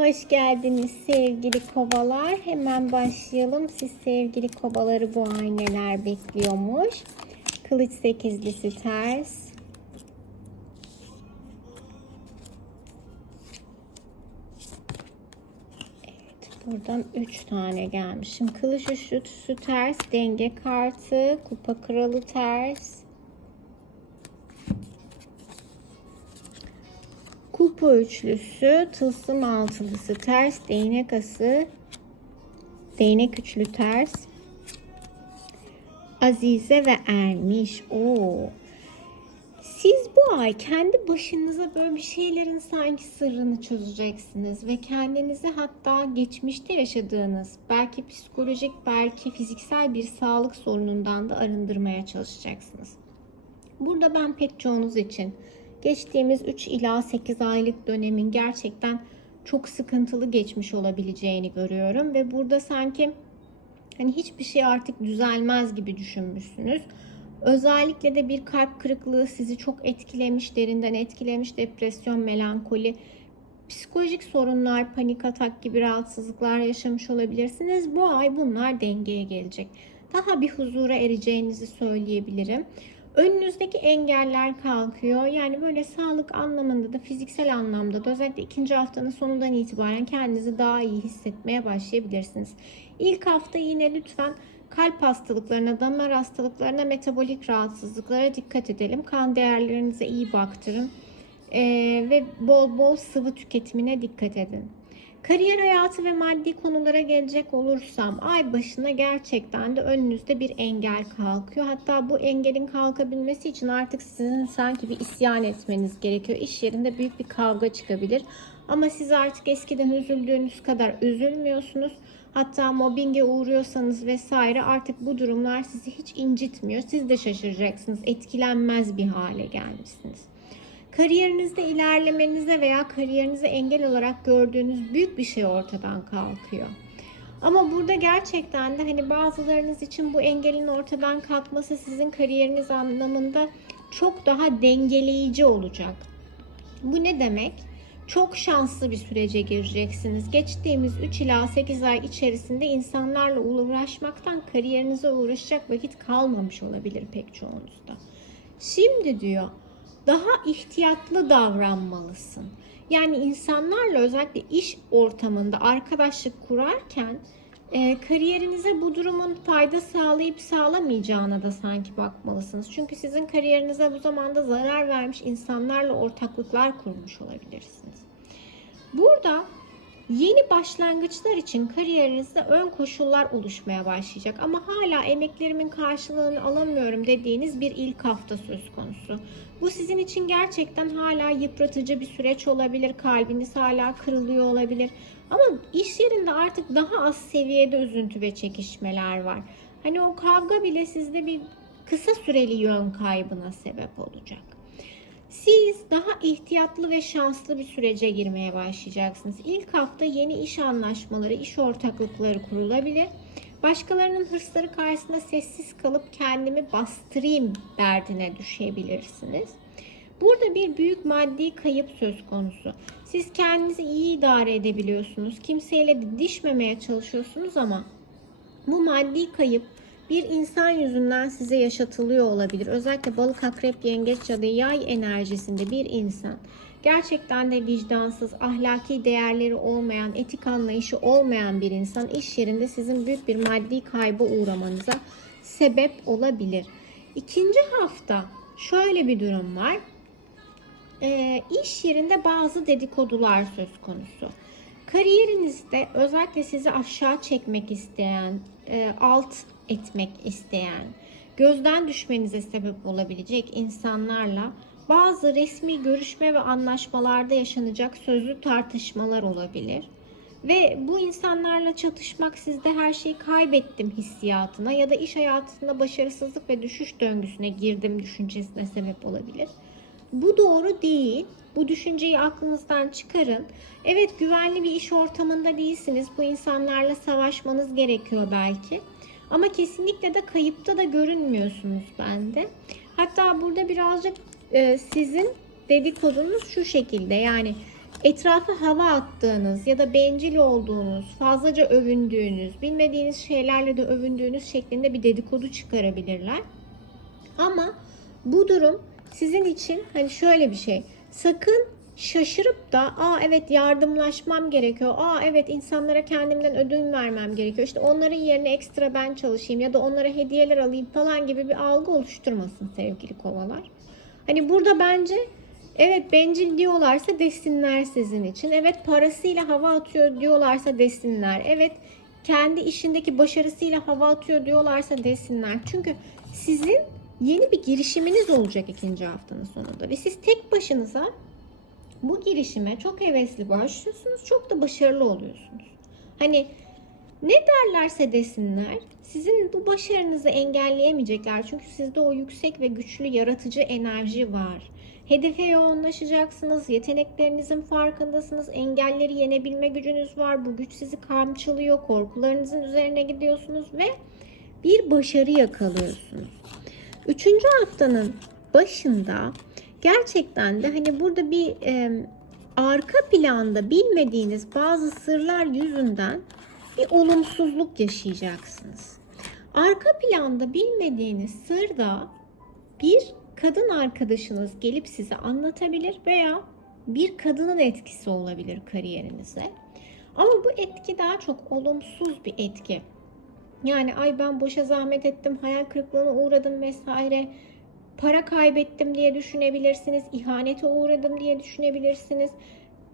Hoş geldiniz sevgili kovalar. Hemen başlayalım. Siz sevgili kovaları bu ay neler bekliyormuş? Kılıç sekizlisi ters. Evet, buradan 3 tane gelmişim. Kılıç üçlüsü ters, denge kartı, kupa kralı ters. Kupa üçlüsü, tılsım altılısı ters, değnek ası, değnek üçlü ters. Azize ve Ermiş. Oo. Siz bu ay kendi başınıza böyle bir şeylerin sanki sırrını çözeceksiniz ve kendinizi hatta geçmişte yaşadığınız belki psikolojik belki fiziksel bir sağlık sorunundan da arındırmaya çalışacaksınız. Burada ben pek çoğunuz için geçtiğimiz 3 ila 8 aylık dönemin gerçekten çok sıkıntılı geçmiş olabileceğini görüyorum ve burada sanki hani hiçbir şey artık düzelmez gibi düşünmüşsünüz. Özellikle de bir kalp kırıklığı sizi çok etkilemiş, derinden etkilemiş, depresyon, melankoli, psikolojik sorunlar, panik atak gibi rahatsızlıklar yaşamış olabilirsiniz. Bu ay bunlar dengeye gelecek. Daha bir huzura ereceğinizi söyleyebilirim. Önünüzdeki engeller kalkıyor. Yani böyle sağlık anlamında da fiziksel anlamda da özellikle ikinci haftanın sonundan itibaren kendinizi daha iyi hissetmeye başlayabilirsiniz. İlk hafta yine lütfen kalp hastalıklarına, damar hastalıklarına, metabolik rahatsızlıklara dikkat edelim. Kan değerlerinize iyi baktırın. Ee, ve bol bol sıvı tüketimine dikkat edin. Kariyer hayatı ve maddi konulara gelecek olursam ay başına gerçekten de önünüzde bir engel kalkıyor. Hatta bu engelin kalkabilmesi için artık sizin sanki bir isyan etmeniz gerekiyor. İş yerinde büyük bir kavga çıkabilir. Ama siz artık eskiden üzüldüğünüz kadar üzülmüyorsunuz. Hatta mobbinge uğruyorsanız vesaire artık bu durumlar sizi hiç incitmiyor. Siz de şaşıracaksınız. Etkilenmez bir hale gelmişsiniz kariyerinizde ilerlemenize veya kariyerinize engel olarak gördüğünüz büyük bir şey ortadan kalkıyor. Ama burada gerçekten de hani bazılarınız için bu engelin ortadan kalkması sizin kariyeriniz anlamında çok daha dengeleyici olacak. Bu ne demek? Çok şanslı bir sürece gireceksiniz. Geçtiğimiz 3 ila 8 ay içerisinde insanlarla uğraşmaktan kariyerinize uğraşacak vakit kalmamış olabilir pek çoğunuzda. Şimdi diyor daha ihtiyatlı davranmalısın. Yani insanlarla özellikle iş ortamında arkadaşlık kurarken e, kariyerinize bu durumun fayda sağlayıp sağlamayacağına da sanki bakmalısınız. Çünkü sizin kariyerinize bu zamanda zarar vermiş insanlarla ortaklıklar kurmuş olabilirsiniz. Burada Yeni başlangıçlar için kariyerinizde ön koşullar oluşmaya başlayacak ama hala emeklerimin karşılığını alamıyorum dediğiniz bir ilk hafta söz konusu. Bu sizin için gerçekten hala yıpratıcı bir süreç olabilir. Kalbiniz hala kırılıyor olabilir. Ama iş yerinde artık daha az seviyede üzüntü ve çekişmeler var. Hani o kavga bile sizde bir kısa süreli yön kaybına sebep olacak. Siz daha ihtiyatlı ve şanslı bir sürece girmeye başlayacaksınız. İlk hafta yeni iş anlaşmaları, iş ortaklıkları kurulabilir. Başkalarının hırsları karşısında sessiz kalıp kendimi bastırayım derdine düşebilirsiniz. Burada bir büyük maddi kayıp söz konusu. Siz kendinizi iyi idare edebiliyorsunuz. Kimseyle didişmemeye çalışıyorsunuz ama bu maddi kayıp bir insan yüzünden size yaşatılıyor olabilir. Özellikle balık, akrep, yengeç ya da yay enerjisinde bir insan gerçekten de vicdansız, ahlaki değerleri olmayan, etik anlayışı olmayan bir insan iş yerinde sizin büyük bir maddi kayba uğramanıza sebep olabilir. İkinci hafta şöyle bir durum var. E, iş yerinde bazı dedikodular söz konusu. Kariyerinizde özellikle sizi aşağı çekmek isteyen, e, alt etmek isteyen, gözden düşmenize sebep olabilecek insanlarla bazı resmi görüşme ve anlaşmalarda yaşanacak sözlü tartışmalar olabilir. Ve bu insanlarla çatışmak sizde her şeyi kaybettim hissiyatına ya da iş hayatında başarısızlık ve düşüş döngüsüne girdim düşüncesine sebep olabilir. Bu doğru değil. Bu düşünceyi aklınızdan çıkarın. Evet güvenli bir iş ortamında değilsiniz. Bu insanlarla savaşmanız gerekiyor belki. Ama kesinlikle de kayıpta da görünmüyorsunuz bende. Hatta burada birazcık e, sizin dedikodunuz şu şekilde yani etrafa hava attığınız ya da bencil olduğunuz, fazlaca övündüğünüz, bilmediğiniz şeylerle de övündüğünüz şeklinde bir dedikodu çıkarabilirler. Ama bu durum sizin için hani şöyle bir şey. Sakın şaşırıp da aa evet yardımlaşmam gerekiyor. Aa evet insanlara kendimden ödün vermem gerekiyor. İşte onların yerine ekstra ben çalışayım ya da onlara hediyeler alayım falan gibi bir algı oluşturmasın sevgili kovalar. Hani burada bence evet bencil diyorlarsa desinler sizin için. Evet parasıyla hava atıyor diyorlarsa desinler. Evet kendi işindeki başarısıyla hava atıyor diyorlarsa desinler. Çünkü sizin yeni bir girişiminiz olacak ikinci haftanın sonunda ve siz tek başınıza bu girişime çok hevesli başlıyorsunuz, çok da başarılı oluyorsunuz. Hani ne derlerse desinler, sizin bu başarınızı engelleyemeyecekler. Çünkü sizde o yüksek ve güçlü yaratıcı enerji var. Hedefe yoğunlaşacaksınız, yeteneklerinizin farkındasınız, engelleri yenebilme gücünüz var. Bu güç sizi kamçılıyor, korkularınızın üzerine gidiyorsunuz ve bir başarı yakalıyorsunuz. Üçüncü haftanın başında gerçekten de hani burada bir e, arka planda bilmediğiniz bazı sırlar yüzünden bir olumsuzluk yaşayacaksınız. Arka planda bilmediğiniz sırda bir kadın arkadaşınız gelip size anlatabilir veya bir kadının etkisi olabilir kariyerinize. Ama bu etki daha çok olumsuz bir etki. Yani ay ben boşa zahmet ettim, hayal kırıklığına uğradım vesaire. Para kaybettim diye düşünebilirsiniz, ihanete uğradım diye düşünebilirsiniz.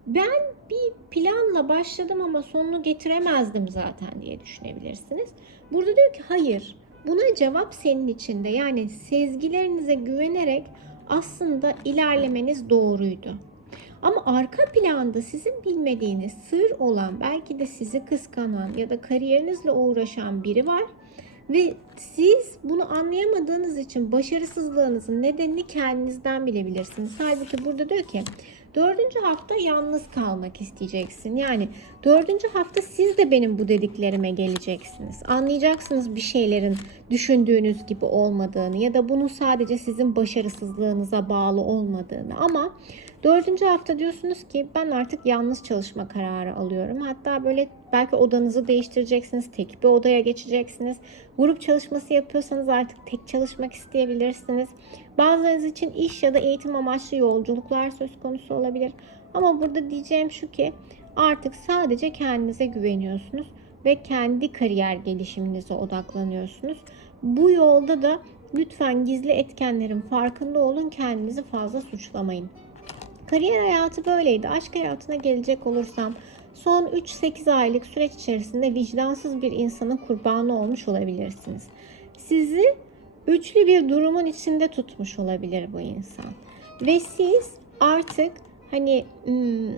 Ben bir planla başladım ama sonunu getiremezdim zaten diye düşünebilirsiniz. Burada diyor ki hayır. Buna cevap senin içinde. Yani sezgilerinize güvenerek aslında ilerlemeniz doğruydu. Ama arka planda sizin bilmediğiniz sır olan belki de sizi kıskanan ya da kariyerinizle uğraşan biri var. Ve siz bunu anlayamadığınız için başarısızlığınızın nedenini kendinizden bilebilirsiniz. Halbuki burada diyor ki dördüncü hafta yalnız kalmak isteyeceksin. Yani dördüncü hafta siz de benim bu dediklerime geleceksiniz. Anlayacaksınız bir şeylerin düşündüğünüz gibi olmadığını ya da bunun sadece sizin başarısızlığınıza bağlı olmadığını. Ama Dördüncü hafta diyorsunuz ki ben artık yalnız çalışma kararı alıyorum. Hatta böyle belki odanızı değiştireceksiniz. Tek bir odaya geçeceksiniz. Grup çalışması yapıyorsanız artık tek çalışmak isteyebilirsiniz. Bazılarınız için iş ya da eğitim amaçlı yolculuklar söz konusu olabilir. Ama burada diyeceğim şu ki artık sadece kendinize güveniyorsunuz ve kendi kariyer gelişiminize odaklanıyorsunuz. Bu yolda da lütfen gizli etkenlerin farkında olun. Kendinizi fazla suçlamayın. Kariyer hayatı böyleydi. Aşk hayatına gelecek olursam son 3-8 aylık süreç içerisinde vicdansız bir insanın kurbanı olmuş olabilirsiniz. Sizi üçlü bir durumun içinde tutmuş olabilir bu insan. Ve siz artık hani hmm,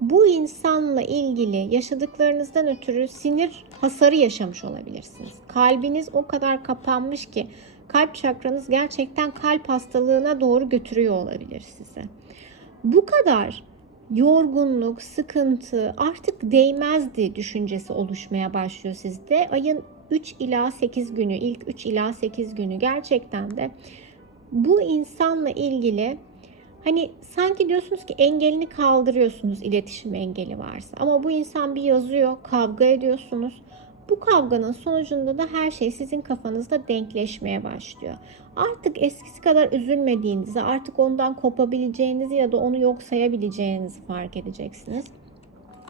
bu insanla ilgili yaşadıklarınızdan ötürü sinir hasarı yaşamış olabilirsiniz. Kalbiniz o kadar kapanmış ki kalp çakranız gerçekten kalp hastalığına doğru götürüyor olabilir sizi bu kadar yorgunluk, sıkıntı artık değmezdi düşüncesi oluşmaya başlıyor sizde. Ayın 3 ila 8 günü, ilk 3 ila 8 günü gerçekten de bu insanla ilgili hani sanki diyorsunuz ki engelini kaldırıyorsunuz iletişim engeli varsa. Ama bu insan bir yazıyor, kavga ediyorsunuz. Bu kavganın sonucunda da her şey sizin kafanızda denkleşmeye başlıyor. Artık eskisi kadar üzülmediğinizi, artık ondan kopabileceğinizi ya da onu yok sayabileceğinizi fark edeceksiniz.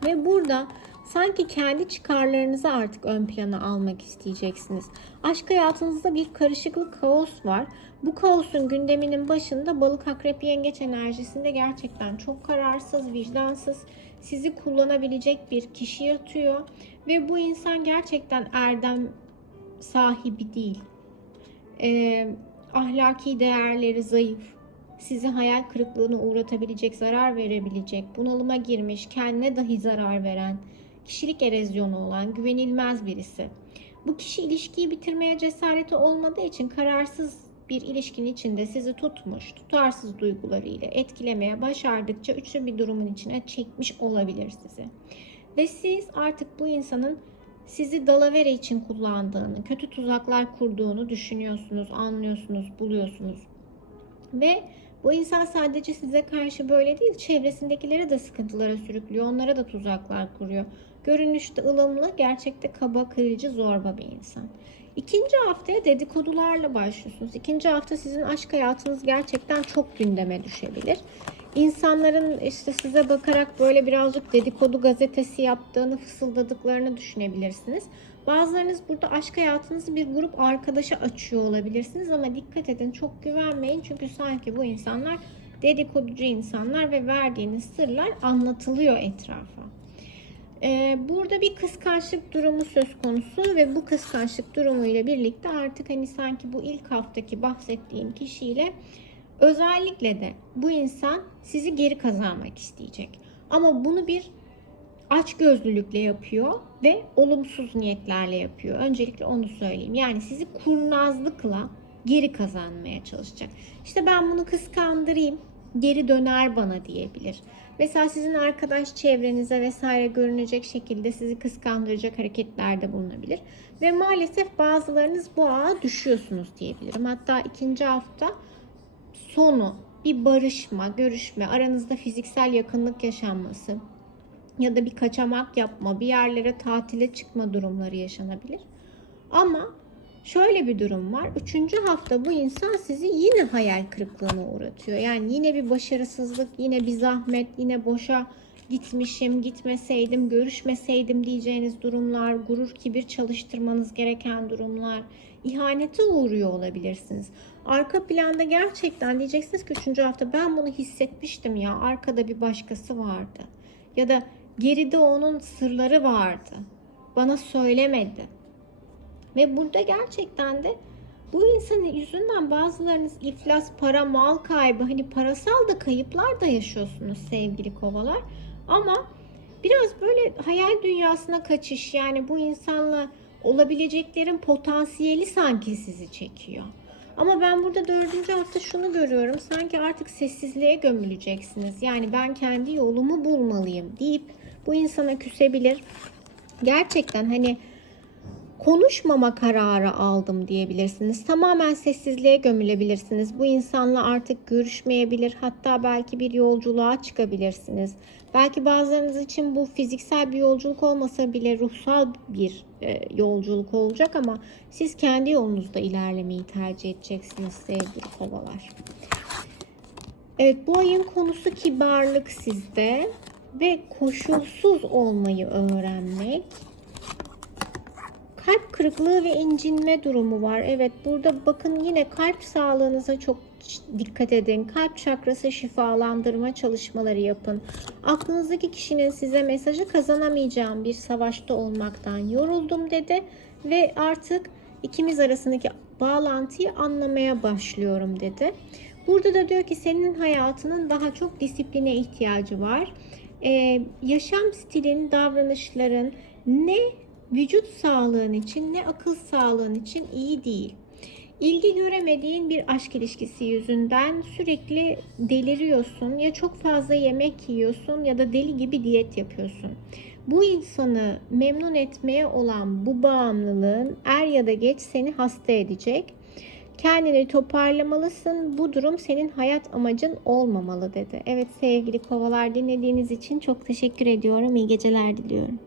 Ve burada sanki kendi çıkarlarınızı artık ön plana almak isteyeceksiniz. Aşk hayatınızda bir karışıklık, kaos var. Bu kaosun gündeminin başında balık akrep yengeç enerjisinde gerçekten çok kararsız, vicdansız, sizi kullanabilecek bir kişi yatıyor. Ve bu insan gerçekten erdem sahibi değil. Ee, ahlaki değerleri zayıf. Sizi hayal kırıklığına uğratabilecek, zarar verebilecek, bunalıma girmiş, kendine dahi zarar veren, kişilik erozyonu olan, güvenilmez birisi. Bu kişi ilişkiyi bitirmeye cesareti olmadığı için kararsız bir ilişkinin içinde sizi tutmuş, tutarsız duygularıyla etkilemeye başardıkça üçlü bir durumun içine çekmiş olabilir sizi. Ve siz artık bu insanın sizi dalavere için kullandığını, kötü tuzaklar kurduğunu düşünüyorsunuz, anlıyorsunuz, buluyorsunuz. Ve Bu insan sadece size karşı böyle değil, çevresindekilere de sıkıntılara sürüklüyor. Onlara da tuzaklar kuruyor. Görünüşte ılımlı, gerçekte kaba, kırıcı, zorba bir insan. İkinci haftaya dedikodularla başlıyorsunuz. İkinci hafta sizin aşk hayatınız gerçekten çok gündeme düşebilir. İnsanların işte size bakarak böyle birazcık dedikodu gazetesi yaptığını, fısıldadıklarını düşünebilirsiniz. Bazılarınız burada aşk hayatınızı bir grup arkadaşa açıyor olabilirsiniz ama dikkat edin çok güvenmeyin çünkü sanki bu insanlar dedikoducu insanlar ve verdiğiniz sırlar anlatılıyor etrafa. Ee, burada bir kıskançlık durumu söz konusu ve bu kıskançlık durumuyla birlikte artık hani sanki bu ilk haftaki bahsettiğim kişiyle özellikle de bu insan sizi geri kazanmak isteyecek. Ama bunu bir aç gözlülükle yapıyor ve olumsuz niyetlerle yapıyor. Öncelikle onu söyleyeyim. Yani sizi kurnazlıkla geri kazanmaya çalışacak. İşte ben bunu kıskandırayım, geri döner bana diyebilir. Mesela sizin arkadaş çevrenize vesaire görünecek şekilde sizi kıskandıracak hareketlerde bulunabilir. Ve maalesef bazılarınız bu ağa düşüyorsunuz diyebilirim. Hatta ikinci hafta sonu bir barışma, görüşme, aranızda fiziksel yakınlık yaşanması ya da bir kaçamak yapma, bir yerlere tatile çıkma durumları yaşanabilir. Ama şöyle bir durum var. Üçüncü hafta bu insan sizi yine hayal kırıklığına uğratıyor. Yani yine bir başarısızlık, yine bir zahmet, yine boşa gitmişim, gitmeseydim, görüşmeseydim diyeceğiniz durumlar, gurur, kibir çalıştırmanız gereken durumlar, ihanete uğruyor olabilirsiniz. Arka planda gerçekten diyeceksiniz ki üçüncü hafta ben bunu hissetmiştim ya arkada bir başkası vardı. Ya da geride onun sırları vardı. Bana söylemedi. Ve burada gerçekten de bu insanın yüzünden bazılarınız iflas, para, mal kaybı, hani parasal da kayıplar da yaşıyorsunuz sevgili kovalar. Ama biraz böyle hayal dünyasına kaçış yani bu insanla olabileceklerin potansiyeli sanki sizi çekiyor. Ama ben burada dördüncü hafta şunu görüyorum. Sanki artık sessizliğe gömüleceksiniz. Yani ben kendi yolumu bulmalıyım deyip bu insana küsebilir. Gerçekten hani konuşmama kararı aldım diyebilirsiniz. Tamamen sessizliğe gömülebilirsiniz. Bu insanla artık görüşmeyebilir. Hatta belki bir yolculuğa çıkabilirsiniz. Belki bazılarınız için bu fiziksel bir yolculuk olmasa bile ruhsal bir e, yolculuk olacak ama siz kendi yolunuzda ilerlemeyi tercih edeceksiniz sevgili kovalar. Evet bu ayın konusu kibarlık sizde ve koşulsuz olmayı öğrenmek kalp kırıklığı ve incinme durumu var. Evet burada bakın yine kalp sağlığınıza çok dikkat edin. Kalp çakrası şifalandırma çalışmaları yapın. Aklınızdaki kişinin size mesajı kazanamayacağım bir savaşta olmaktan yoruldum dedi ve artık ikimiz arasındaki bağlantıyı anlamaya başlıyorum dedi. Burada da diyor ki senin hayatının daha çok disipline ihtiyacı var. Ee, yaşam stilin, davranışların ne vücut sağlığın için ne akıl sağlığın için iyi değil. İlgi göremediğin bir aşk ilişkisi yüzünden sürekli deliriyorsun. Ya çok fazla yemek yiyorsun ya da deli gibi diyet yapıyorsun. Bu insanı memnun etmeye olan bu bağımlılığın er ya da geç seni hasta edecek. Kendini toparlamalısın. Bu durum senin hayat amacın olmamalı dedi. Evet sevgili kovalar dinlediğiniz için çok teşekkür ediyorum. İyi geceler diliyorum.